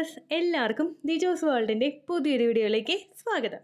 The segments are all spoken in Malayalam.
വ്യൂവേഴ്സ്, എല്ലാവർക്കും ദിജോസ് വേൾഡിൻ്റെ പുതിയൊരു വീഡിയോയിലേക്ക് സ്വാഗതം.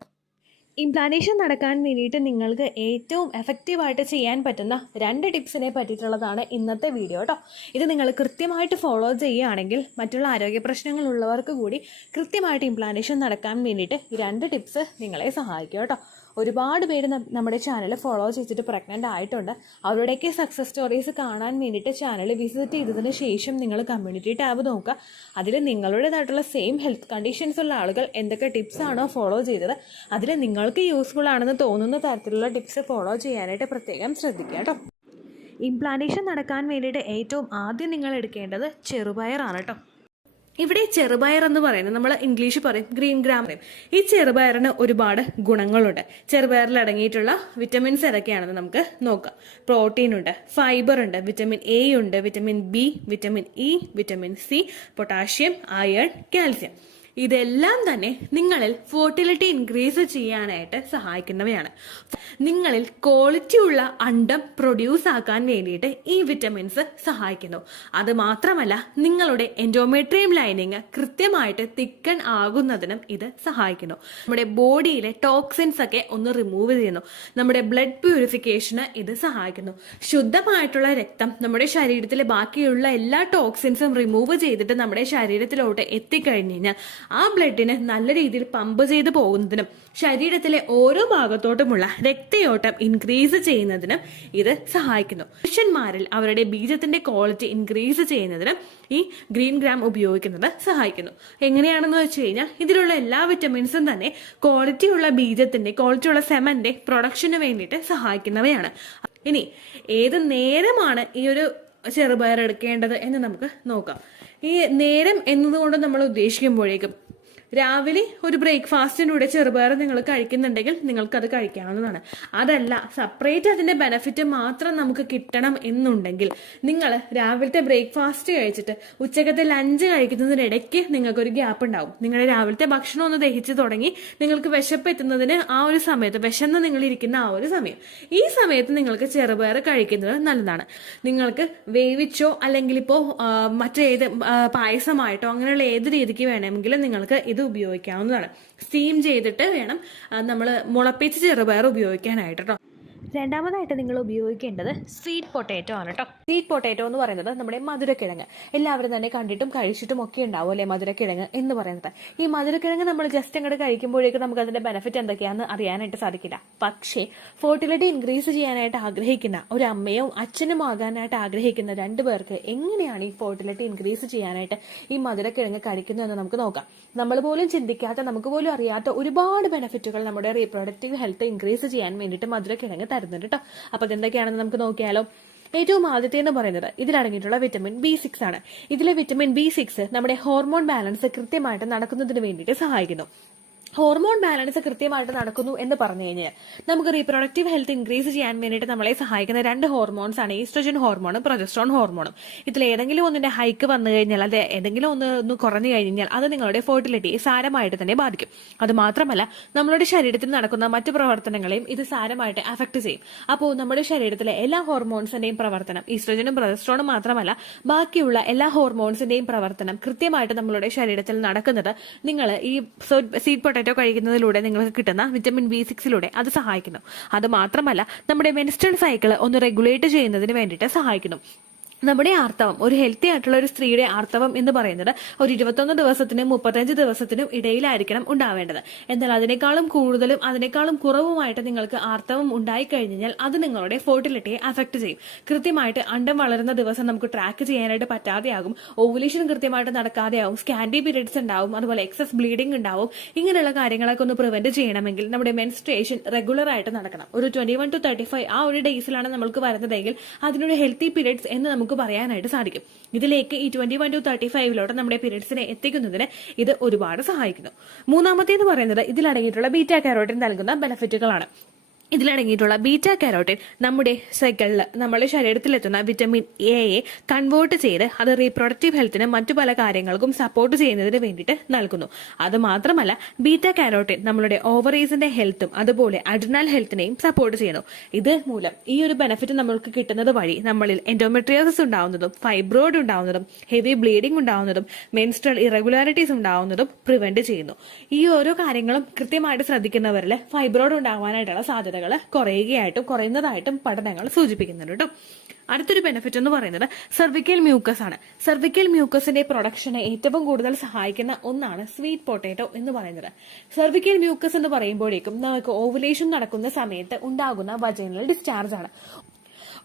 ഇംപ്ലാന്റേഷൻ നടക്കാൻ വേണ്ടിയിട്ട് നിങ്ങൾക്ക് ഏറ്റവും എഫക്റ്റീവായിട്ട് ചെയ്യാൻ പറ്റുന്ന 2 ടിപ്സിനെ പറ്റിയിട്ടുള്ളതാണ് ഇന്നത്തെ വീഡിയോ കേട്ടോ. ഇത് നിങ്ങൾ കൃത്യമായിട്ട് ഫോളോ ചെയ്യുകയാണെങ്കിൽ മറ്റുള്ള ആരോഗ്യ പ്രശ്നങ്ങളുള്ളവർക്ക് കൂടി കൃത്യമായിട്ട് ഇംപ്ലാന്റേഷൻ നടക്കാൻ വേണ്ടിയിട്ട് ഈ 2 ടിപ്സ് നിങ്ങളെ സഹായിക്കും കേട്ടോ. ഒരുപാട് പേര് നമ്മുടെ ചാനൽ ഫോളോ ചെയ്തിട്ട് പ്രഗ്നൻ്റ് ആയിട്ടുണ്ട്. അവരുടെയൊക്കെ സക്സസ് സ്റ്റോറീസ് കാണാൻ വേണ്ടിയിട്ട് ചാനൽ വിസിറ്റ് ചെയ്തതിന് ശേഷം നിങ്ങൾ കമ്മ്യൂണിറ്റി ടാബ് നോക്കുക. അതിൽ നിങ്ങളുടേതായിട്ടുള്ള സെയിം ഹെൽത്ത് കണ്ടീഷൻസ് ഉള്ള ആളുകൾ എന്തൊക്കെ ടിപ്സ് ആണോ ഫോളോ ചെയ്തത് അതിൽ നിങ്ങൾക്ക് യൂസ്ഫുൾ ആണെന്ന് തോന്നുന്ന തരത്തിലുള്ള ടിപ്സ് ഫോളോ ചെയ്യാനായിട്ട് പ്രത്യേകം ശ്രദ്ധിക്കുക കേട്ടോ. ഇംപ്ലാന്റേഷൻ നടക്കാൻ വേണ്ടിയിട്ട് ഏറ്റവും ആദ്യം നിങ്ങൾ എടുക്കേണ്ടത് ചെറുപയറാണ് കേട്ടോ. ഇവിടെ ചെറുപയർ എന്ന് പറയുന്നത് നമ്മൾ ഇംഗ്ലീഷ് പറയും ഗ്രീൻ ഗ്രാം പറയും. ഈ ചെറുപയറിന് ഒരുപാട് ഗുണങ്ങളുണ്ട്. ചെറുപയറിൽ അടങ്ങിയിട്ടുള്ള വിറ്റമിൻസ് ഏതൊക്കെയാണെന്ന് നമുക്ക് നോക്കാം. പ്രോട്ടീൻ ഉണ്ട്, ഫൈബർ ഉണ്ട്, വിറ്റമിൻ എ ഉണ്ട്, vitamin B, vitamin E, vitamin C, potassium, iron, calcium. ഇതെല്ലാം തന്നെ നിങ്ങളിൽ ഫെർട്ടിലിറ്റി ഇൻക്രീസ് ചെയ്യാനായിട്ട് സഹായിക്കുന്നവയാണ്. നിങ്ങളിൽ ക്വാളിറ്റി ഉള്ള അണ്ടം പ്രൊഡ്യൂസ് ആക്കാൻ വേണ്ടിയിട്ട് ഈ വിറ്റമിൻസ് സഹായിക്കുന്നു. അത് മാത്രമല്ല നിങ്ങളുടെ എൻഡോമെട്രിയം ലൈനിങ് കൃത്യമായിട്ട് തിക്കൺ ആകുന്നതിനും ഇത് സഹായിക്കുന്നു. നമ്മുടെ ബോഡിയിലെ ടോക്സിൻസ് ഒക്കെ ഒന്ന് റിമൂവ് ചെയ്യുന്നു. നമ്മുടെ ബ്ലഡ് പ്യൂരിഫിക്കേഷന് ഇത് സഹായിക്കുന്നു. ശുദ്ധമായിട്ടുള്ള രക്തം നമ്മുടെ ശരീരത്തിലെ ബാക്കിയുള്ള എല്ലാ ടോക്സിൻസും റിമൂവ് ചെയ്തിട്ട് നമ്മുടെ ശരീരത്തിലോട്ട് എത്തിക്കഴിഞ്ഞു കഴിഞ്ഞാൽ ആ ബ്ലഡിന് നല്ല രീതിയിൽ പമ്പ് ചെയ്ത് പോകുന്നതിനും ശരീരത്തിലെ ഓരോ ഭാഗത്തോട്ടുമുള്ള രക്തയോട്ടം ഇൻക്രീസ് ചെയ്യുന്നതിനും ഇത് സഹായിക്കുന്നു. പുരുഷന്മാരിൽ അവരുടെ ബീജത്തിന്റെ ക്വാളിറ്റി ഇൻക്രീസ് ചെയ്യുന്നതിനും ഈ ഗ്രീൻ ഗ്രാം ഉപയോഗിക്കുന്നത് സഹായിക്കുന്നു. എങ്ങനെയാണെന്ന് വെച്ച് കഴിഞ്ഞാൽ ഇതിലുള്ള എല്ലാ വിറ്റമിൻസും തന്നെ ക്വാളിറ്റിയുള്ള ബീജത്തിന്റെ ക്വാളിറ്റിയുള്ള സെമന്റെ പ്രൊഡക്ഷന് വേണ്ടിയിട്ട് സഹായിക്കുന്നവയാണ്. ഇനി ഏത് നേരമാണ് ഈ ഒരു ചെറുപയർ എടുക്കേണ്ടത് എന്ന് നമുക്ക് നോക്കാം. ഈ നേരം എന്നതുകൊണ്ട് നമ്മൾ ഉദ്ദേശിക്കുമ്പോഴേക്കും രാവിലെ ഒരു ബ്രേക്ക്ഫാസ്റ്റിൻ്റെ കൂടെ ചെറുപയർ നിങ്ങൾ കഴിക്കുന്നുണ്ടെങ്കിൽ നിങ്ങൾക്കത് കഴിക്കാവുന്നതാണ്. അതല്ല സെപ്പറേറ്റ് അതിൻ്റെ ബെനിഫിറ്റ് മാത്രം നമുക്ക് കിട്ടണം എന്നുണ്ടെങ്കിൽ നിങ്ങൾ രാവിലത്തെ ബ്രേക്ക്ഫാസ്റ്റ് കഴിച്ചിട്ട് ഉച്ചക്കത്തെ ലഞ്ച് കഴിക്കുന്നതിനിടയ്ക്ക് നിങ്ങൾക്കൊരു ഗ്യാപ്പ് ഉണ്ടാവും. നിങ്ങളുടെ രാവിലത്തെ ഭക്ഷണം ഒന്ന് ദഹിച്ച് തുടങ്ങി നിങ്ങൾക്ക് വിശപ്പ് എത്തുന്നതിന് ആ ഒരു സമയത്ത് വിശന്ന് നിങ്ങൾ ഇരിക്കുന്ന ആ ഒരു സമയം, ഈ സമയത്ത് നിങ്ങൾക്ക് ചെറുപയർ കഴിക്കുന്നത് നല്ലതാണ്. നിങ്ങൾക്ക് വേവിച്ചോ അല്ലെങ്കിൽ ഇപ്പോൾ മറ്റേത് പായസമായിട്ടോ അങ്ങനെയുള്ള ഏത് രീതിക്ക് വേണമെങ്കിലും നിങ്ങൾക്ക് ഇത് ഉപയോഗിക്കാവുന്നതാണ്. സ്റ്റീം ചെയ്തിട്ട് വേണം നമ്മൾ മുളപ്പിച്ച് ചെറുപയർ ഉപയോഗിക്കാനായിട്ട് കേട്ടോ. രണ്ടാമതായിട്ട് നിങ്ങൾ ഉപയോഗിക്കേണ്ടത് സ്വീറ്റ് പൊട്ടാറ്റോ ആണ് കേട്ടോ. സ്വീറ്റ് പൊട്ടാറ്റോ എന്ന് പറയുന്നത് നമ്മുടെ മധുരക്കിഴങ്ങ്. എല്ലാവരും തന്നെ കണ്ടിട്ടും കഴിച്ചിട്ടും ഒക്കെ ഉണ്ടാവും അല്ലെ മധുരക്കിഴങ്ങ് എന്ന് പറയുന്നത്. ഈ മധുരക്കിഴങ്ങ് നമ്മൾ ജസ്റ്റ് അങ്ങോട്ട് കഴിക്കുമ്പോഴേക്കും നമുക്ക് അതിന്റെ ബെനിഫിറ്റ് എന്തൊക്കെയാണെന്ന് അറിയാനായിട്ട് സാധിക്കില്ല. പക്ഷേ ഫെർട്ടിലിറ്റി ഇൻക്രീസ് ചെയ്യാനായിട്ട് ആഗ്രഹിക്കുന്ന ഒരു അമ്മയോ അച്ഛനും ആകാനായിട്ട് ആഗ്രഹിക്കുന്ന 2 പേർക്ക് എങ്ങനെയാണ് ഈ ഫെർട്ടിലിറ്റി ഇൻക്രീസ് ചെയ്യാനായിട്ട് ഈ മധുരക്കിഴങ്ങ് കഴിക്കുന്നതെന്ന് നമുക്ക് നോക്കാം. നമ്മൾ പോലും ചിന്തിക്കാത്ത, നമുക്ക് പോലും അറിയാത്ത ഒരുപാട് ബെനിഫിറ്റുകൾ നമ്മുടെ റീപ്രൊഡക്റ്റീവ് ഹെൽത്ത് ഇൻക്രീസ് ചെയ്യാൻ വേണ്ടിയിട്ട് മധുരക്കിഴങ്ങ് തരുന്നുണ്ട് കേട്ടോ. അപ്പൊ അതെന്തൊക്കെയാണെന്ന് നമുക്ക് നോക്കിയാലോ. ഏറ്റവും ആദ്യത്തെ എന്ന് പറയുന്നത് ഇതിലടങ്ങിയിട്ടുള്ള വിറ്റമിൻ B6 ആണ്. ഇതിലെ വിറ്റമിൻ B6 നമ്മുടെ ഹോർമോൺ ബാലൻസ് കൃത്യമായിട്ട് നടക്കുന്നതിന് വേണ്ടിയിട്ട് സഹായിക്കുന്നു. ഹോർമോൺ ബാലൻസ് കൃത്യമായിട്ട് നടക്കുന്നു എന്ന് പറഞ്ഞു കഴിഞ്ഞാൽ നമുക്ക് റീപ്രൊഡക്റ്റീവ് ഹെൽത്ത് ഇൻക്രീസ് ചെയ്യാൻ വേണ്ടിയിട്ട് നമ്മളെ സഹായിക്കുന്ന 2 ഹോർമോൺസ് ആണ് ഈസ്ട്രജൻ ഹോർമോണും പ്രൊജസ്ട്രോൺ ഹോർമോണും. ഇതിൽ ഏതെങ്കിലും ഒന്നിന്റെ ഹൈക്ക് വന്നു കഴിഞ്ഞാൽ, അത് ഏതെങ്കിലും ഒന്ന് കുറഞ്ഞു കഴിഞ്ഞാൽ അത് നിങ്ങളുടെ ഫെർട്ടിലിറ്റിയെ സാരമായിട്ട് തന്നെ ബാധിക്കും. അത് മാത്രമല്ല നമ്മളുടെ ശരീരത്തിൽ നടക്കുന്ന മറ്റു പ്രവർത്തനങ്ങളെയും ഇത് സാരമായിട്ട് അഫക്ട് ചെയ്യും. അപ്പോൾ നമ്മുടെ ശരീരത്തിലെ എല്ലാ ഹോർമോൺസിന്റെയും പ്രവർത്തനം, ഈസ്ട്രജനും പ്രൊജസ്ട്രോണും മാത്രമല്ല ബാക്കിയുള്ള എല്ലാ ഹോർമോൺസിന്റെയും പ്രവർത്തനം കൃത്യമായിട്ട് നമ്മളുടെ ശരീരത്തിൽ നടക്കുന്നത് നിങ്ങൾ ഈ സ്വീറ്റ് പൊട്ടാറ്റോ കഴിക്കുന്നതിലൂടെ നിങ്ങൾക്ക് കിട്ടുന്ന വിറ്റമിൻ B6 അത് സഹായിക്കുന്നു. അത് മാത്രമല്ല നമ്മുടെ മെൻസ്ട്രൽ സൈക്കിൾ ഒന്ന് റെഗുലേറ്റ് ചെയ്യുന്നതിന് വേണ്ടിയിട്ട് സഹായിക്കുന്നു. നമ്മുടെ ആർത്തവം, ഒരു ഹെൽത്തി ആയിട്ടുള്ള ഒരു സ്ത്രീയുടെ ആർത്തവം എന്ന് പറയുന്നത് ഒരു 21 ദിവസത്തിനും 35 ദിവസത്തിനും ഇടയിലായിരിക്കണം ഉണ്ടാവേണ്ടത്. എന്നാൽ അതിനേക്കാളും കൂടുതലും അതിനേക്കാളും കുറവുമായിട്ട് നിങ്ങൾക്ക് ആർത്തവം ഉണ്ടായിക്കഴിഞ്ഞാൽ അത് നിങ്ങളുടെ ഫെർട്ടിലിറ്റിയെ അഫക്ട് ചെയ്യും. കൃത്യമായിട്ട് അണ്ടം വളരുന്ന ദിവസം നമുക്ക് ട്രാക്ക് ചെയ്യാനായിട്ട് പറ്റാതെയാകും. ഓവുലേഷൻ കൃത്യമായിട്ട് നടക്കാതെയാവും. സ്കാൻഡി പീരിയഡ്സ് ഉണ്ടാവും. അതുപോലെ എക്സസ് ബ്ലീഡിംഗ് ഉണ്ടാവും. ഇങ്ങനെയുള്ള കാര്യങ്ങളൊക്കെ ഒന്ന് പ്രിവെന്റ് ചെയ്യണമെങ്കിൽ നമ്മുടെ മെൻസ്ട്രേഷൻ റെഗുലർ ആയിട്ട് നടക്കണം. ഒരു 21 to 35 ആ ഒരു ഡേയ്സിലാണ് നമ്മൾക്ക് വരുന്നതെങ്കിൽ അതിനൊരു ഹെൽത്തി പീരിയഡ്സ് എന്ന് നമുക്ക് പറയാനായിട്ട് സാധിക്കും. ഇതിലേക്ക് ഈ 21 to 35 നമ്മുടെ പീരിയഡ്സിനെ എത്തിക്കുന്നതിന് ഇത് ഒരുപാട് സഹായിക്കുന്നു. മൂന്നാമത്തേന്ന് പറയുന്നത് ഇതിലടങ്ങിയിട്ടുള്ള ബീറ്റാ കാരോട്ടിൻ നൽകുന്ന ബെനിഫിറ്റുകളാണ്. ഇതിലടങ്ങിയിട്ടുള്ള ബീറ്റ കാരോട്ടിൻ നമ്മുടെ സൈക്കിളിൽ നമ്മുടെ ശരീരത്തിലെത്തുന്ന വിറ്റമിൻ എയെ കൺവേർട്ട് ചെയ്ത് അത് റീപ്രൊഡക്റ്റീവ് ഹെൽത്തിനും മറ്റു പല കാര്യങ്ങൾക്കും സപ്പോർട്ട് ചെയ്യുന്നതിന് വേണ്ടിയിട്ട് നൽകുന്നു. അത് മാത്രമല്ല ബീറ്റ കാരോട്ടിൻ നമ്മളുടെ ഓവറീസിന്റെ ഹെൽത്തും അതുപോലെ അഡ്രിനൽ ഹെൽത്തിനെയും സപ്പോർട്ട് ചെയ്യുന്നു. ഇത് മൂലം ഈ ഒരു ബെനിഫിറ്റ് നമ്മൾക്ക് കിട്ടുന്നത് വഴി നമ്മളിൽ എൻഡോമെട്രിയോസിസ് ഉണ്ടാവുന്നതും ഫൈബ്രോയിഡ് ഉണ്ടാവുന്നതും ഹെവി ബ്ലീഡിംഗ് ഉണ്ടാവുന്നതും മെൻസ്ട്രൽ ഇറഗുലാരിറ്റീസ് ഉണ്ടാവുന്നതും പ്രിവെന്റ് ചെയ്യുന്നു. ഈ ഓരോ കാര്യങ്ങളും കൃത്യമായിട്ട് ശ്രദ്ധിക്കുന്നവരിൽ ഫൈബ്രോയിഡ് ഉണ്ടാവാനായിട്ടുള്ള സാധ്യത കുറയുന്നതായിട്ടും പഠനങ്ങൾ സൂചിപ്പിക്കുന്നുണ്ട് കേട്ടോ. അടുത്തൊരു ബെനിഫിറ്റ് എന്ന് പറയുന്നത് സെർവിക്കൽ മ്യൂക്കസ് ആണ്. സെർവിക്കൽ മ്യൂക്കസിന്റെ പ്രൊഡക്ഷനെ ഏറ്റവും കൂടുതൽ സഹായിക്കുന്ന ഒന്നാണ് സ്വീറ്റ് പൊട്ടാറ്റോ എന്ന് പറയുന്നത്. സെർവിക്കൽ മ്യൂക്കസ് എന്ന് പറയുമ്പോഴേക്കും നമുക്ക് ഓവുലേഷൻ നടക്കുന്ന സമയത്ത് ഉണ്ടാകുന്ന വജൈനൽ ഡിസ്ചാർജ് ആണ്.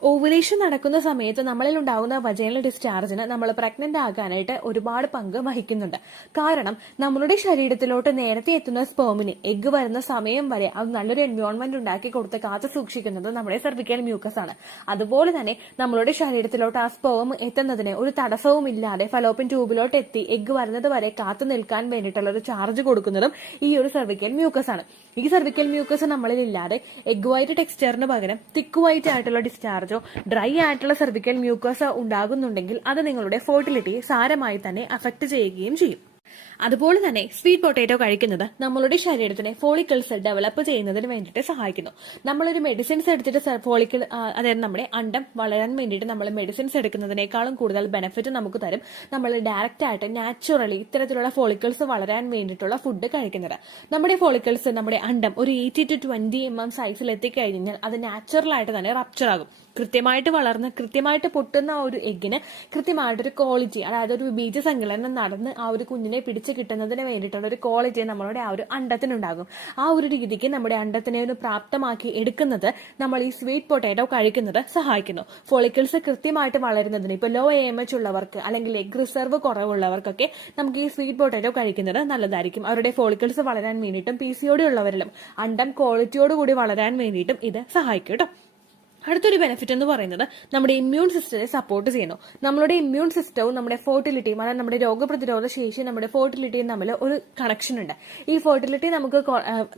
ഓവുലേഷൻ നടക്കുന്ന സമയത്ത് നമ്മളിൽ ഉണ്ടാകുന്ന വജൈനൽ ഡിസ്ചാർജിന് നമ്മൾ പ്രഗ്നന്റ് ആകാനായിട്ട് ഒരുപാട് പങ്ക് വഹിക്കുന്നുണ്ട്. കാരണം നമ്മളുടെ ശരീരത്തിലോട്ട് നേരത്തെ എത്തുന്ന സ്പേമിന് എഗ്ഗ് വരുന്ന സമയം വരെ അത് നല്ലൊരു എൻവയോൺമെന്റ് ഉണ്ടാക്കി കൊടുത്ത് കാത്തു സൂക്ഷിക്കുന്നത് നമ്മുടെ സെർവിക്കൽ മ്യൂക്കസ് ആണ്. അതുപോലെ തന്നെ നമ്മളുടെ ശരീരത്തിലോട്ട് ആ സ്പേം എത്തുന്നതിന് ഒരു തടസ്സവും ഇല്ലാതെ ഫലോപ്പിൻ ട്യൂബിലോട്ട് എത്തി എഗ്ഗ് വരുന്നത് വരെ കാത്തു നിൽക്കാൻ വേണ്ടിയിട്ടുള്ള ഒരു ചാർജ് കൊടുക്കുന്നതും ഈ ഒരു സെർവിക്കൽ മ്യൂക്കസ് ആണ്. ഈ സെർവിക്കൽ മ്യൂക്കസ് നമ്മളിൽ ഇല്ലാതെ എഗ് വൈറ്റ് ടെക്സ്ചറിന് പകരം തിക്ക് വൈറ്റ് ആയിട്ടുള്ള ഡിസ്ചാർജ് ഡ്രൈ ആയിട്ടുള്ള സെർവിക്കൽ മ്യൂക്കോസ ഉണ്ടാകുന്നുണ്ടെങ്കിൽ അത് നിങ്ങളുടെ ഫെർട്ടിലിറ്റിയെ സാരമായി തന്നെ അഫക്ട് ചെയ്യുകയും ചെയ്യും. അതുപോലെ തന്നെ സ്വീറ്റ് പൊട്ടാറ്റോ കഴിക്കുന്നത് നമ്മളുടെ ശരീരത്തിനെ ഫോളിക്കിൾസ് ഡെവലപ്പ് ചെയ്യുന്നതിന് വേണ്ടിയിട്ട് സഹായിക്കുന്നു. നമ്മളൊരു മെഡിസിൻസ് എടുത്തിട്ട് ഫോളിക്കിൾ അതായത് നമ്മുടെ അണ്ടം വളരാൻ വേണ്ടിയിട്ട് നമ്മൾ മെഡിസിൻസ് എടുക്കുന്നതിനേക്കാളും കൂടുതൽ ബെനിഫിറ്റ് നമുക്ക് തരും നമ്മൾ ഡയറക്റ്റ് ആയിട്ട് നാച്ചുറലി ഇത്തരത്തിലുള്ള ഫോളിക്കിൾസ് വളരാൻ വേണ്ടിയിട്ടുള്ള ഫുഡ് കഴിക്കുന്നത്. നമ്മുടെ ഫോളിക്കിൾസ് നമ്മുടെ അണ്ടം ഒരു 80 to 20 mm സൈസിൽ എത്തിക്കഴിഞ്ഞാൽ അത് നാച്ചുറൽ ആയിട്ട് തന്നെ റപ്ചർ ആകും. കൃത്യമായിട്ട് വളർന്ന് കൃത്യമായിട്ട് പൊട്ടുന്ന ഒരു എഗ്ഗിന് കൃത്യമായിട്ടൊരു ക്വാളിറ്റി, അതായത് ഒരു ബീജസങ്കലനം നടന്ന് ആ ഒരു കുഞ്ഞിനെ പിടിച്ച് കിട്ടുന്നതിന് വേണ്ടിയിട്ടുള്ള ഒരു ക്വാളിറ്റി നമ്മളുടെ ആ ഒരു അണ്ടത്തിനുണ്ടാകും. ആ ഒരു രീതിക്ക് നമ്മുടെ അണ്ടത്തിനെ ഒന്ന് പ്രാപ്തമാക്കി എടുക്കുന്നത് നമ്മൾ ഈ സ്വീറ്റ് പൊട്ടാറ്റോ കഴിക്കുന്നത് സഹായിക്കുന്നു. ഫോളിക്കിൾസ് കൃത്യമായിട്ട് വളരുന്നതിന് ഇപ്പൊ ലോ AMH ഉള്ളവർക്ക് അല്ലെങ്കിൽ എഗ് റിസർവ് കുറവുള്ളവർക്കൊക്കെ നമുക്ക് ഈ സ്വീറ്റ് പൊട്ടാറ്റോ കഴിക്കുന്നത് നല്ലതായിരിക്കും. അവരുടെ ഫോളിക്കിൾസ് വളരാൻ വേണ്ടിയിട്ടും PCOD ഉള്ളവരിലും അണ്ടം ക്വാളിറ്റിയോടുകൂടി വളരാൻ വേണ്ടിയിട്ടും ഇത് സഹായിക്കും കേട്ടോ. അടുത്തൊരു ബെനിഫിറ്റ് എന്ന് പറയുന്നത് നമ്മുടെ ഇമ്മ്യൂൺ സിസ്റ്റത്തെ സപ്പോർട്ട് ചെയ്യുന്നു. നമ്മളുടെ ഇമ്മ്യൂൺ സിസ്റ്റവും നമ്മുടെ ഫെർട്ടിലിറ്റിയും, അതായത് നമ്മുടെ രോഗപ്രതിരോധ ശേഷി നമ്മുടെ ഫെർട്ടിലിറ്റിയും തമ്മിൽ ഒരു കണക്ഷൻ ഉണ്ട്. ഈ ഫെർട്ടിലിറ്റി നമുക്ക്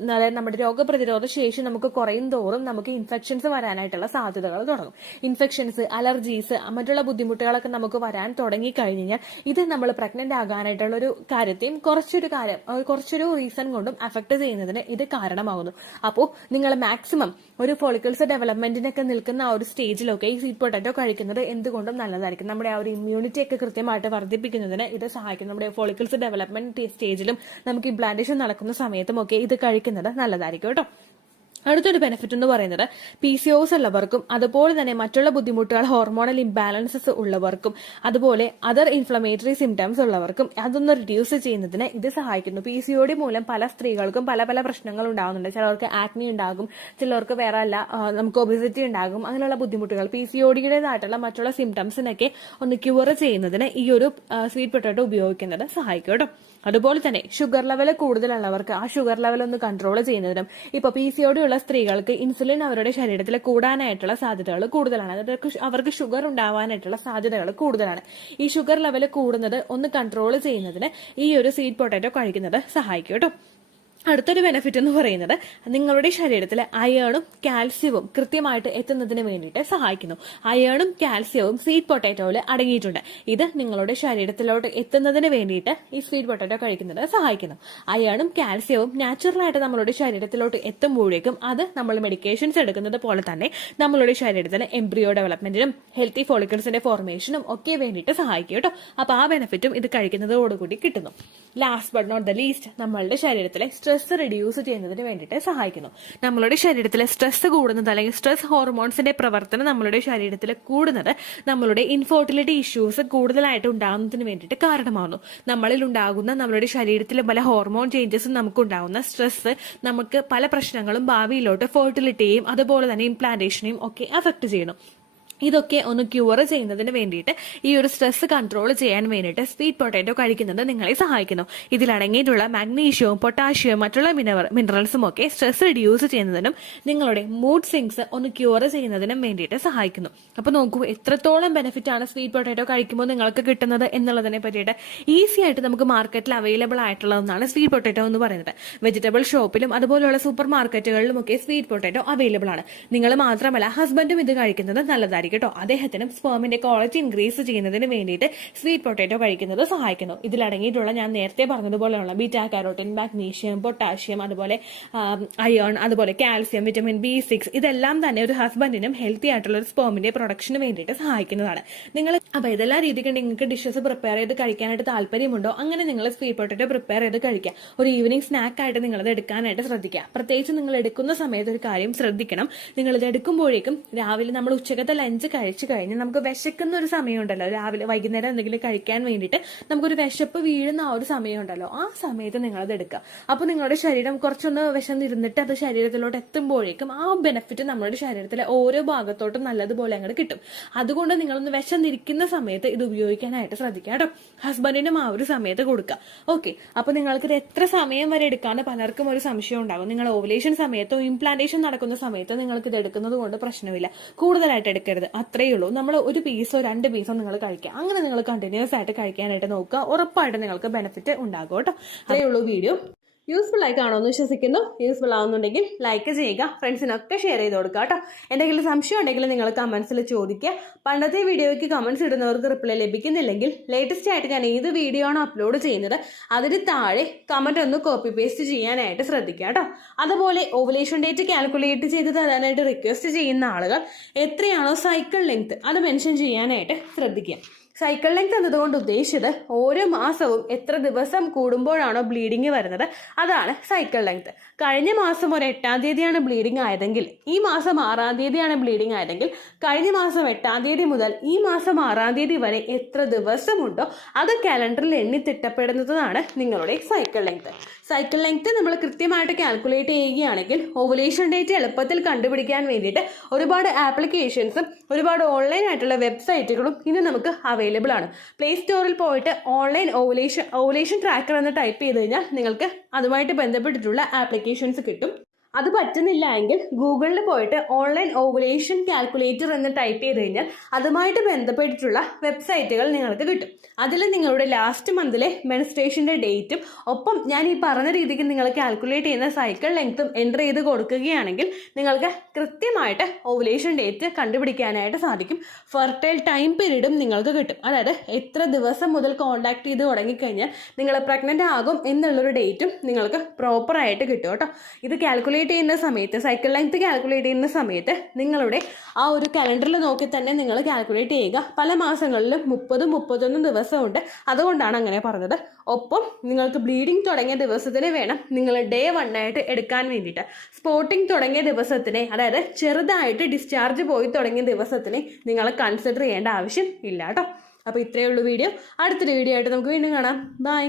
അതായത് നമ്മുടെ രോഗപ്രതിരോധ ശേഷി നമുക്ക് കുറയും തോറും നമുക്ക് ഇൻഫെക്ഷൻസ് വരാനായിട്ടുള്ള സാധ്യതകൾ തുടങ്ങും. ഇൻഫെക്ഷൻസ്, അലർജീസ്, മറ്റുള്ള ബുദ്ധിമുട്ടുകളൊക്കെ നമുക്ക് വരാൻ തുടങ്ങി കഴിഞ്ഞാൽ ഇത് നമ്മൾ പ്രഗ്നന്റ് ആകാനായിട്ടുള്ള ഒരു കാര്യത്തെയും കുറച്ചൊരു റീസൺ കൊണ്ടും അഫക്ട് ചെയ്യുന്നതിന് ഇത് കാരണമാകുന്നു. അപ്പോൾ നിങ്ങൾ മാക്സിമം ഒരു ഫോളിക്കിൾസ് ഡെവലപ്മെന്റിനൊക്കെ നിൽക്കുന്ന ആ ഒരു സ്റ്റേജിലൊക്കെ ഈ സ്വീറ്റ് പൊട്ടാറ്റോ കഴിക്കുന്നത് എന്തുകൊണ്ടും നല്ലതായിരിക്കും. നമ്മുടെ ആ ഒരു ഇമ്മ്യൂണിറ്റി ഒക്കെ കൃത്യമായിട്ട് വർദ്ധിപ്പിക്കുന്നതിന് ഇത് സഹായിക്കും. നമ്മുടെ ഫോളിക്കിൾസ് ഡെവലപ്മെന്റ് സ്റ്റേജിലും നമുക്ക് ഇംപ്ലാന്റേഷൻ നടക്കുന്ന സമയത്തും ഒക്കെ ഇത് കഴിക്കുന്നത് നല്ലതായിരിക്കും കേട്ടോ. അടുത്തൊരു ബെനിഫിറ്റ് എന്ന് പറയുന്നത് PCOS ഉള്ളവർക്കും അതുപോലെ തന്നെ മറ്റുള്ള ബുദ്ധിമുട്ടുകൾ ഹോർമോണൽ ഇംബാലൻസസ് ഉള്ളവർക്കും അതുപോലെ അതർ ഇൻഫ്ലമേറ്ററി സിംറ്റംസ് ഉള്ളവർക്കും അതൊന്ന് റിഡ്യൂസ് ചെയ്യുന്നതിന് ഇത് സഹായിക്കുന്നു. PCOD മൂലം പല സ്ത്രീകൾക്കും പല പല പ്രശ്നങ്ങൾ ഉണ്ടാകുന്നുണ്ട്. ചിലർക്ക് ആക്നി ഉണ്ടാകും, ചിലർക്ക് വേറെ അല്ല നമുക്ക് ഒബിസിറ്റി ഉണ്ടാകും. അങ്ങനെയുള്ള ബുദ്ധിമുട്ടുകൾ PCODയുടേതായിട്ടുള്ള മറ്റുള്ള സിംറ്റംസിനൊക്കെ ഒന്ന് ക്യൂർ ചെയ്യുന്നതിന് ഈ ഒരു സ്വീറ്റ് പൊട്ടാറ്റോ ഉപയോഗിക്കുന്നത് സഹായിക്കും കേട്ടോ. അതുപോലെ തന്നെ ഷുഗർ ലെവൽ കൂടുതലുള്ളവർക്ക് ആ ഷുഗർ ലെവൽ ഒന്ന് കൺട്രോൾ ചെയ്യുന്നതിനും ഇപ്പൊ PCOD ഉള്ള സ്ത്രീകൾക്ക് ഇൻസുലിൻ അവരുടെ ശരീരത്തിൽ കൂടാനായിട്ടുള്ള സാധ്യതകൾ കൂടുതലാണ്. അതായത് അവർക്ക് ഷുഗർ ഉണ്ടാവാനായിട്ടുള്ള സാധ്യതകൾ കൂടുതലാണ്. ഈ ഷുഗർ ലെവൽ കൂടുന്നത് ഒന്ന് കൺട്രോൾ ചെയ്യുന്നതിന് ഈ ഒരു സ്വീറ്റ് പൊട്ടാറ്റോ കഴിക്കുന്നത് സഹായിക്കും കേട്ടോ. അടുത്തൊരു ബെനിഫിറ്റ് എന്ന് പറയുന്നത് നിങ്ങളുടെ ശരീരത്തിൽ അയേണും കാൽസ്യവും കൃത്യമായിട്ട് എത്തുന്നതിന് വേണ്ടിയിട്ട് സഹായിക്കുന്നു. അയേണും കാൽസ്യവും സ്വീറ്റ് പൊട്ടാറ്റോയിൽ അടങ്ങിയിട്ടുണ്ട്. ഇത് നിങ്ങളുടെ ശരീരത്തിലോട്ട് എത്തുന്നതിന് വേണ്ടിയിട്ട് ഈ സ്വീറ്റ് പൊട്ടാറ്റോ കഴിക്കുന്നത് സഹായിക്കുന്നു. അയേണും കാൽസ്യവും നാച്ചുറലായിട്ട് നമ്മളുടെ ശരീരത്തിലോട്ട് എത്തുമ്പോഴേക്കും അത് നമ്മൾ മെഡിക്കേഷൻസ് എടുക്കുന്നത് പോലെ തന്നെ നമ്മളുടെ ശരീരത്തിന് എംബ്രിയോ ഡെവലപ്മെന്റിനും ഹെൽത്തി ഫോളിക്കിൾസിന്റെ ഫോർമേഷനും ഒക്കെ വേണ്ടിയിട്ട് സഹായിക്കും കേട്ടോ. അപ്പൊ ആ ബെനിഫിറ്റും ഇത് കഴിക്കുന്നതോടുകൂടി കിട്ടുന്നു. Last but not the least, നമ്മളുടെ ശരീരത്തിലെ സ്ട്രെസ് റിഡ്യൂസ് ചെയ്യുന്നതിന് വേണ്ടിയിട്ട് സഹായിക്കുന്നു. നമ്മളുടെ ശരീരത്തിൽ സ്ട്രെസ് കൂടുന്നത് അല്ലെങ്കിൽ സ്ട്രെസ് ഹോർമോൺസിന്റെ പ്രവർത്തനം നമ്മളുടെ ശരീരത്തിൽ കൂടുന്നത് നമ്മളുടെ ഇൻഫെർട്ടിലിറ്റി ഇഷ്യൂസ് കൂടുതലായിട്ട് ഉണ്ടാകുന്നതിന് വേണ്ടിയിട്ട് കാരണമാകുന്നു. നമ്മളിൽ ഉണ്ടാകുന്ന നമ്മളുടെ ശരീരത്തിലെ പല ഹോർമോൺ ചേഞ്ചസും നമുക്കുണ്ടാകുന്ന സ്ട്രെസ് നമുക്ക് പല പ്രശ്നങ്ങളും ഭാവിയിലോട്ട് ഫെർട്ടിലിറ്റിയെയും അതുപോലെ തന്നെ ഇംപ്ലാന്റേഷനെയും ഒക്കെ അഫക്ട് ചെയ്യുന്നു. ഇതൊക്കെ ഒന്ന് ക്യൂർ ചെയ്യുന്നതിന് വേണ്ടിയിട്ട് ഈ ഒരു സ്ട്രെസ് കൺട്രോൾ ചെയ്യാൻ വേണ്ടിയിട്ട് സ്വീറ്റ് പൊട്ടാറ്റോ കഴിക്കുന്നത് നിങ്ങളെ സഹായിക്കുന്നു. ഇതിലടങ്ങിയിട്ടുള്ള മാഗ്നീഷ്യവും പൊട്ടാഷ്യവും മറ്റുള്ള മിനറൽസും ഒക്കെ സ്ട്രെസ് റിഡ്യൂസ് ചെയ്യുന്നതിനും നിങ്ങളുടെ മൂഡ് സ്വിങ്സ് ഒന്ന് ക്യൂർ ചെയ്യുന്നതിനും വേണ്ടിയിട്ട് സഹായിക്കുന്നു. അപ്പോൾ നോക്കൂ എത്രത്തോളം ബെനിഫിറ്റ് ആണ് സ്വീറ്റ് പൊട്ടാറ്റോ കഴിക്കുമ്പോൾ നിങ്ങൾക്ക് കിട്ടുന്നത് എന്നുള്ളതിനെ പറ്റിയിട്ട് ഈസി ആയിട്ട് നമുക്ക് മാർക്കറ്റിൽ അവൈലബിൾ ആയിട്ടുള്ള ഒന്നാണ് സ്വീറ്റ് പൊട്ടാറ്റോ എന്ന് പറയുന്നത്. വെജിറ്റബിൾ ഷോപ്പിലും അതുപോലെയുള്ള സൂപ്പർ മാർക്കറ്റുകളിലും ഒക്കെ സ്വീറ്റ് പൊട്ടാറ്റോ അവൈലബിൾ ആണ്. നിങ്ങൾ മാത്രമല്ല ഹസ്ബൻഡും ഇത് കഴിക്കുന്നത് നല്ലതായിരിക്കും കേട്ടോ. അദ്ദേഹത്തിനും സ്പേമിന്റെ ക്വാളിറ്റി ഇൻക്രീസ് ചെയ്യുന്നതിന് വേണ്ടിയിട്ട് സ്വീറ്റ് പൊട്ടാറ്റോ കഴിക്കുന്നത് സഹായിക്കുന്നു. ഇതിലടങ്ങിയിട്ടുള്ള ഞാൻ നേരത്തെ പറഞ്ഞതുപോലെയുള്ള ബീറ്റാ കാരോട്ടിൻ, മാഗ്നീഷ്യം, പൊട്ടാഷ്യം, അതുപോലെ അയൺ, അതുപോലെ കാൽസ്യം, വിറ്റമിൻ B6 ഇതെല്ലാം തന്നെ ഒരു ഹസ്ബൻഡിനും ഹെൽത്തി ആയിട്ടുള്ള ഒരു സ്പേമിന്റെ പ്രൊഡക്ഷന് വേണ്ടിയിട്ട് സഹായിക്കുന്നതാണ്. നിങ്ങൾ അപ്പൊ ഇതെല്ലാം രീതിക്ക് നിങ്ങൾക്ക് ഡിഷസ് പ്രിപ്പയർ ചെയ്ത് കഴിക്കാനായിട്ട് താല്പര്യമുണ്ടോ, അങ്ങനെ നിങ്ങൾ സ്വീറ്റ് പൊട്ടാറ്റോ പ്രിപ്പയർ ചെയ്ത് കഴിക്കുക. ഒരു ഈവനിങ് സ്നാക്ക് ആയിട്ട് നിങ്ങളത് എടുക്കാനായിട്ട് ശ്രദ്ധിക്കുക. പ്രത്യേകിച്ച് നിങ്ങൾ എടുക്കുന്ന സമയത്ത് ഒരു കാര്യം ശ്രദ്ധിക്കണം, നിങ്ങളിത് എടുക്കുമ്പോഴേക്കും രാവിലെ നമ്മൾ ഉച്ചക്കത്തെ ലഞ്ച് കഴിച്ചു കഴിഞ്ഞ് നമുക്ക് വിശക്കുന്ന ഒരു സമയമുണ്ടല്ലോ, രാവിലെ വൈകുന്നേരം എന്തെങ്കിലും കഴിക്കാൻ വേണ്ടിയിട്ട് നമുക്കൊരു വിശപ്പ് വീഴുന്ന ആ ഒരു സമയമുണ്ടല്ലോ, ആ സമയത്ത് നിങ്ങളത് എടുക്കുക. അപ്പോൾ നിങ്ങളുടെ ശരീരം കുറച്ചൊന്ന് വിശന്നിരുന്നിട്ട് അത് ശരീരത്തിലോട്ട് എത്തുമ്പോഴേക്കും ആ ബെനിഫിറ്റ് നമ്മുടെ ശരീരത്തിലെ ഓരോ ഭാഗത്തോട്ടും നല്ലതുപോലെ അങ്ങോട്ട് കിട്ടും. അതുകൊണ്ട് നിങ്ങളൊന്ന് വിശന്നിരിക്കുന്ന സമയത്ത് ഇത് ഉപയോഗിക്കാനായിട്ട് ശ്രദ്ധിക്കുക കേട്ടോ. ഹസ്ബൻഡിനും ആ ഒരു സമയത്ത് കൊടുക്കുക. ഓക്കെ, അപ്പൊ നിങ്ങൾക്ക് ഇത് എത്ര സമയം വരെ എടുക്കാന്ന് പലർക്കും ഒരു സംശയം ഉണ്ടാകും. നിങ്ങൾ ഓവുലേഷൻ സമയത്തോ ഇംപ്ലാന്റേഷൻ നടക്കുന്ന സമയത്തോ നിങ്ങൾക്ക് ഇത് എടുക്കുന്നത് കൊണ്ട് പ്രശ്നമില്ല. കൂടുതലായിട്ട് എടുക്കരുത്, അത്രയേ ഉള്ളൂ. നമ്മൾ ഒരു പീസോ 2 പീസോ നിങ്ങൾ കഴിക്കുക. അങ്ങനെ നിങ്ങൾ കണ്ടിന്യൂസ് ആയിട്ട് കഴിക്കാനായിട്ട് നോക്കുക. ഉറപ്പായിട്ട് നിങ്ങൾക്ക് ബെനിഫിറ്റ് ഉണ്ടാകും കേട്ടോ. അത്രയേ ഉള്ളൂ വീഡിയോ. യൂസ്ഫുൾ ആയി കാണുമെന്ന് വിശ്വസിക്കുന്നു. യൂസ്ഫുൾ ആവുന്നുണ്ടെങ്കിൽ ലൈക്ക് ചെയ്യുക, ഫ്രണ്ട്സിനൊക്കെ ഷെയർ ചെയ്ത് കൊടുക്കുക കേട്ടോ. എന്തെങ്കിലും സംശയം ഉണ്ടെങ്കിൽ നിങ്ങൾ കമന്റ്സിൽ ചോദിക്കുക. പണ്ടത്തെ വീഡിയോയ്ക്ക് കമന്റ്സ് ഇടുന്നവർക്ക് റിപ്ലൈ ലഭിക്കുന്നില്ലെങ്കിൽ ലേറ്റസ്റ്റ് ആയിട്ട് ഞാൻ ഏത് വീഡിയോ ആണ് അപ്ലോഡ് ചെയ്യുന്നത് അതിന് താഴെ കമന്റ് ഒന്ന് കോപ്പി പേസ്റ്റ് ചെയ്യാനായിട്ട് ശ്രദ്ധിക്കുക കേട്ടോ. അതുപോലെ ഓവുലേഷൻ ഡേറ്റ് കാൽക്കുലേറ്റ് ചെയ്ത് തരാനായിട്ട് റിക്വസ്റ്റ് ചെയ്യുന്ന ആളുകൾ എത്രയാണോ സൈക്കിൾ ലെങ്ത് അത് മെൻഷൻ ചെയ്യാനായിട്ട് ശ്രദ്ധിക്കുക. സൈക്കിൾ ലെങ്ത് എന്നതുകൊണ്ട് ഉദ്ദേശിച്ചത് ഓരോ മാസവും എത്ര ദിവസം കൂടുമ്പോഴാണോ ബ്ലീഡിങ് വരുന്നത് അതാണ് സൈക്കിൾ ലെങ്ത്. കഴിഞ്ഞ മാസം ഒരു 8-ാം തീയതിയാണ് ബ്ലീഡിങ് ആയതെങ്കിൽ ഈ മാസം 6-ാം തീയതിയാണ് ബ്ലീഡിങ് ആയതെങ്കിൽ കഴിഞ്ഞ മാസം 8-ാം തീയതി മുതൽ ഈ മാസം 6-ാം തീയതി വരെ എത്ര ദിവസമുണ്ടോ അത് കാലണ്ടറിൽ എണ്ണി തിട്ടപ്പെടുന്നതാണ് നിങ്ങളുടെ സൈക്കിൾ ലെങ്ത്. സൈക്കിൾ ലെങ്ത് നമ്മൾ കൃത്യമായിട്ട് കാൽക്കുലേറ്റ് ചെയ്യുകയാണെങ്കിൽ ഓവുലേഷൻ ഡേറ്റ് എളുപ്പത്തിൽ കണ്ടുപിടിക്കാൻ വേണ്ടിയിട്ട് ഒരുപാട് ആപ്ലിക്കേഷൻസും ഒരുപാട് ഓൺലൈൻ ആയിട്ടുള്ള വെബ്സൈറ്റുകളും ഇന്ന് നമുക്ക് അവൈലബിൾ ആണ്. പ്ലേ സ്റ്റോറിൽ പോയിട്ട് ഓൺലൈൻ ഓവുലേഷൻ ട്രാക്കർ എന്ന് ടൈപ്പ് ചെയ്ത് കഴിഞ്ഞാൽ നിങ്ങൾക്ക് അതുമായിട്ട് ബന്ധപ്പെട്ടിട്ടുള്ള ആപ്ലിക്കേഷൻസ് കിട്ടും. അത് പറ്റുന്നില്ല എങ്കിൽ ഗൂഗിളിൽ പോയിട്ട് ഓൺലൈൻ ഓവുലേഷൻ കാൽക്കുലേറ്റർ എന്ന് ടൈപ്പ് ചെയ്ത് കഴിഞ്ഞാൽ അതുമായിട്ട് ബന്ധപ്പെട്ടിട്ടുള്ള വെബ്സൈറ്റുകൾ നിങ്ങൾക്ക് കിട്ടും. അതിൽ നിങ്ങളുടെ ലാസ്റ്റ് മന്തിലെ മെൻസ്ട്രേഷൻ്റെ ഡേറ്റും ഒപ്പം ഞാൻ ഈ പറഞ്ഞ രീതിക്ക് നിങ്ങൾ കാൽക്കുലേറ്റ് ചെയ്യുന്ന സൈക്കിൾ ലെങ്ത്തും എൻ്റർ ചെയ്ത് കൊടുക്കുകയാണെങ്കിൽ നിങ്ങൾക്ക് കൃത്യമായിട്ട് ഓവുലേഷൻ ഡേറ്റ് കണ്ടുപിടിക്കാനായിട്ട് സാധിക്കും. ഫെർട്ടൈൽ ടൈം പീരീഡും നിങ്ങൾക്ക് കിട്ടും. അതായത് എത്ര ദിവസം മുതൽ കോൺടാക്ട് ചെയ്ത് തുടങ്ങിക്കഴിഞ്ഞാൽ നിങ്ങൾ പ്രഗ്നൻ്റ് ആകും എന്നുള്ളൊരു ഡേറ്റും നിങ്ങൾക്ക് പ്രോപ്പറായിട്ട് കിട്ടും കേട്ടോ. ഇത് കാൽക്കുലേറ്റ് ചെയ്യുന്ന സമയത്ത് സൈക്കിൾ ലെങ്ത് കാൽക്കുലേറ്റ് ചെയ്യുന്ന സമയത്ത് നിങ്ങളുടെ ആ ഒരു കലണ്ടറിൽ നോക്കി തന്നെ നിങ്ങൾ കാൽക്കുലേറ്റ് ചെയ്യുക. പല മാസങ്ങളിലും 30-31 ദിവസമുണ്ട്, അതുകൊണ്ടാണ് അങ്ങനെ പറഞ്ഞത്. ഒപ്പം നിങ്ങൾക്ക് ബ്ലീഡിങ് തുടങ്ങിയ ദിവസത്തിന് വേണം നിങ്ങൾ ഡേ 1 ആയിട്ട് എടുക്കാൻ വേണ്ടിയിട്ട്. സ്പോട്ടിങ് തുടങ്ങിയ ദിവസത്തിനെ, അതായത് ചെറുതായിട്ട് ഡിസ്ചാർജ് പോയി തുടങ്ങിയ ദിവസത്തിനെ നിങ്ങൾ കൺസിഡർ ചെയ്യേണ്ട ആവശ്യം ഇല്ല കേട്ടോ. അപ്പോൾ ഇത്രയേ ഉള്ളൂ വീഡിയോ. അടുത്തൊരു വീഡിയോ ആയിട്ട് നമുക്ക് വീണ്ടും കാണാം. ബൈ.